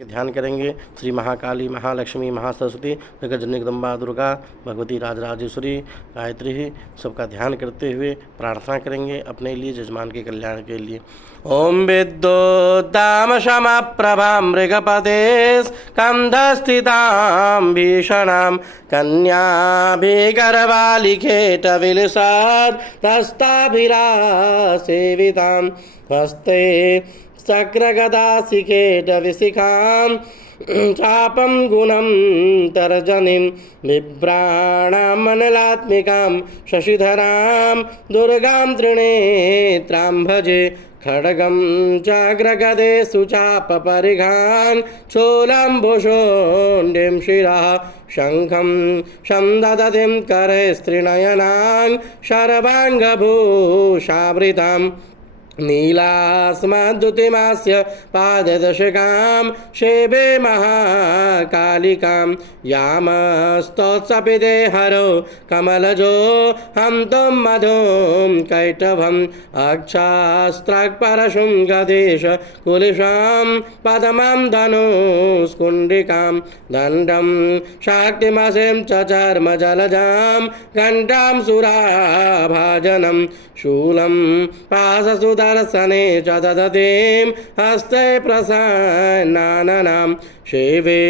ध्यान करेंगे। श्री महाकाली, महालक्ष्मी, महासरस्वती, जगज्जननी जगदम्बा दुर्गा, भगवती राजराजेश्वरी, गायत्री ही सबका ध्यान करते हुए प्रार्थना करेंगे अपने लिए, जजमान के कल्याण के लिए। ओम विद्योद्दाम क्षमा प्रभा मृगपते स्कंधस्थितां भीषणां कन्याभिगर्भालिखेट विलसाद हस्ताभिरासेवितां हस्ते चक्रगदाशिखेट विशिखां चापं गुणं तर्जनीं बिभ्राणां मनलात्मिकां शशिधरां दुर्गां त्रिनेत्रां भजे खड्गं चाग्रगदे सुचापपरिघान् चोलाम्बुशोण्डीं शिरः शङ्खं ददतिं करे स्त्रिनयनां शर्वाङ्गभूषावृतां नीलास्मद्युतिमास्य पाददशकां शेवे महाकालिकां यामस्तोत्सपिते हरो कमलजो हंतुं मधुं कैटभम् अक्षास्त्रक्परशुं गदेश कुलिशां पदमां धनुस्कुण्डिकां दण्डं शाक्तिमसिं च चर्मजलजां घण्टां सुराभाजनं शूलं पाशसुदर्शने च ददतीं हस्ते प्रसन्नाननां शेवे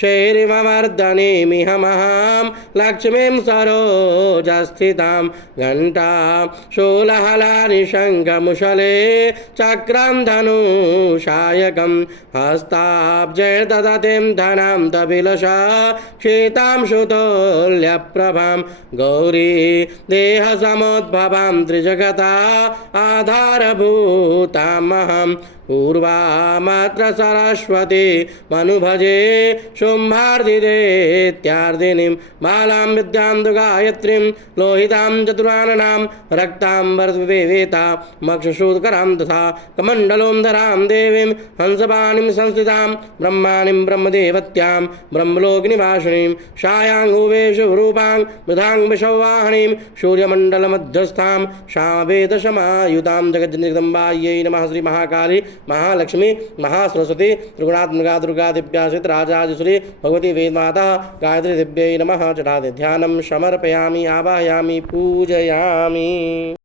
शैरिमवर्धनीमिह महां लक्ष्मीं सरोजस्थितां घण्टा शूलहलानि शङ्खमुशले चक्रं धनुषायकं हस्ताब्जे ददतीं धनं तबिलशा शीतां सुतोल्यप्रभां गौरी देहसमुद्भवां त्रिजगता आधारभूतामहं पूर्वामात्र सरस्वती मनुभजे शुम्भार्दिदेत्यार्दिनीं बालां विद्यां गायत्रीं लोहितां चतुराननां रक्ताम्बरविवेता मक्षशूदकरां तथा कमण्डलों धरां देवीं हंसपाणिं संस्थितां ब्रह्माणीं ब्रह्मदेवत्यां ब्रह्मलोकनिवासिनीं छायाङ्गुवेशरूपां मृधां विषवाहनीं सूर्यमण्डलमध्यस्थां शामवेदसमायुतां जगज्जननी जगदम्बायै नमः। श्री महाकाली, महालक्ष्मी, महासरस्वती, त्रिगुणात्मिका दुर्गा दिव्या स्थित राजराजेश्वरी भगवती वेदमाता गायत्री दिव्यै नमः। चढ़ाते ध्यानं समर्पयामि, आवाहयामि, पूजयामि।